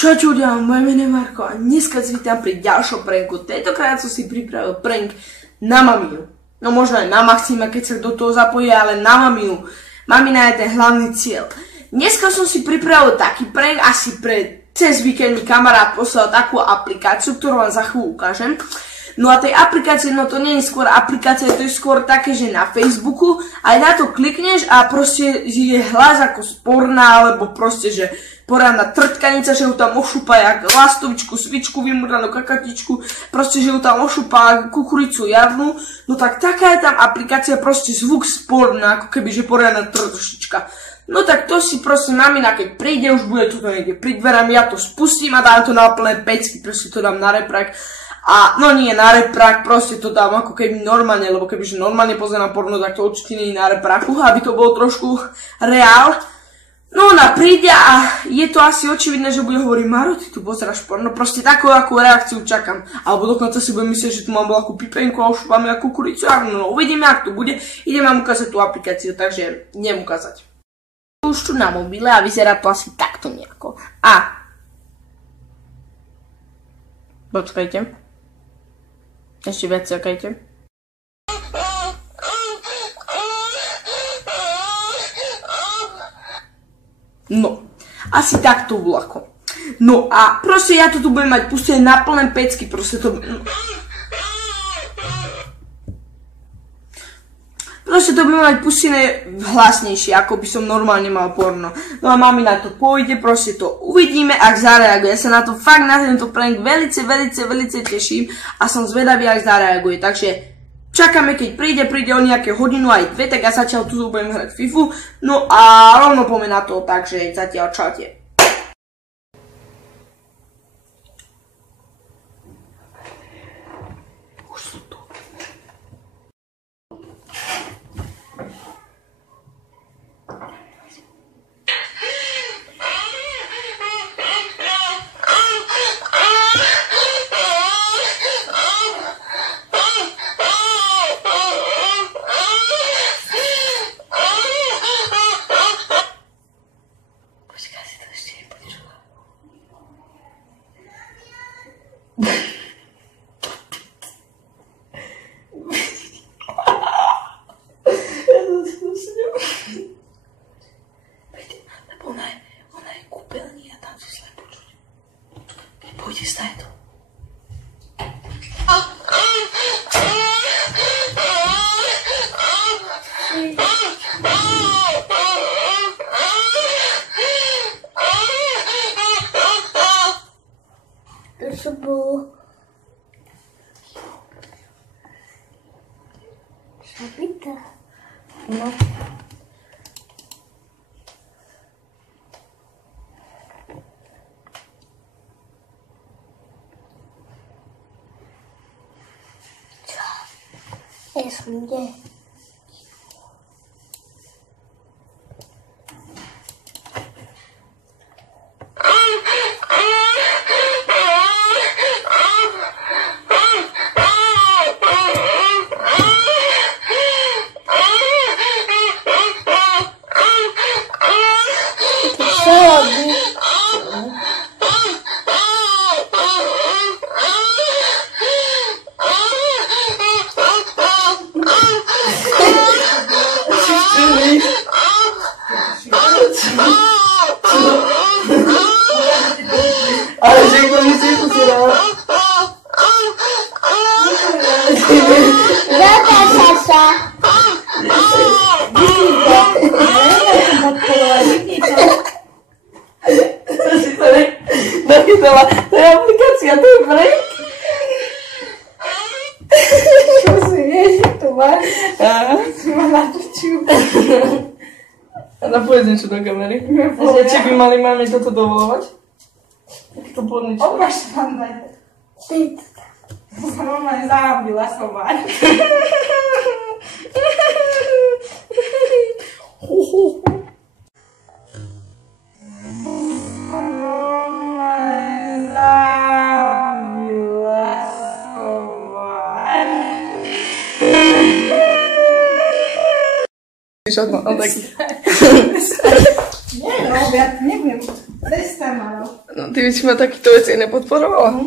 Čo ľudia, moje meno je Marko a dneska si vítam pri ďalšom pranku. Tentokrát som si pripravil prank na maminu. No možno aj na Maxima, keď sa do toho zapojí, ale na maminu. Mamina je ten hlavný cieľ. Dneska som si pripravil taký prank, asi cez víkend mi kamarát poslal takú aplikáciu, ktorú vám za chvíľu ukážem. No a tej aplikácie, no to nie je skôr aplikácia, to je skôr také, že na Facebooku aj na to klikneš a proste je hlas ako sporná, alebo proste, že poradná trtkanica, že ju tam ošúpa jak lastovičku, svičku, vymurdanú kakatičku, proste, že ju tam ošúpa kukuricu jarnú, no tak taká je tam aplikácia, proste zvuk sporná, ako keby, že poradná trtošička. No tak to si prosím mamina, keď príde, už bude tuto niekde pri dverami, ja to spustím a dám to na plné pecky, proste to dám na reprak. A no nie na reprak, proste to dám ako keby normálne, lebo kebyže normálne pozerám porno, tak to určite nie je na repraku, aby to bolo trošku reál. No ona príde a je to asi očividné, že bude hovoriť: Maro, ty tu pozeráš porno, proste takú reakciu čakám. Alebo dokonca si budem myslieť, že tu mám bola akú pipenku a už máme akú kukuricu. No uvidíme, ak to bude. Idem vám ukázať tú aplikáciu, takže idem ukázať. Už tu na mobile a vyzerá to asi takto nejako. A počkajte. Ešte viac čakajte. No, asi takto vlako. No a proste ja to tu budem mať pustené na plné pecky, proste to... Proste to budem mať pustené hlasnejšie, ako by som normálne mal porno. No a mami na to pôjde, proste to uvidíme, ak zareaguje. Ja sa na to fakt, na tento prank velice teším a som zvedavý, ak zareaguje. Takže čakáme, keď príde o nejaké hodinu aj dve, tak ja zatiaľ tu budem hrať Fifu. No a rovno poďme na to, takže zatiaľ čaute. Ona je kúpeľný a tam si zle počuť. Keď pôjde stať to. To bolo šapita. No. Eso, ya. Ale že to mi si pozerala. Veľká Saša. To si to nechytala. To je aplikácia, to je prank. Čo si vieš, tu máš? Si ma natočil. A napovedz niečo do kamery. Či by mali máme toto dovolovať? To bolo niečo. Opaš tam dajte. Ty. Som normálne zahambila sobar. Žádno, on taký. Nie, no, ja nebudem. Prestaň, Maro. No, ty by si ma takýto veci nepodporovala? No,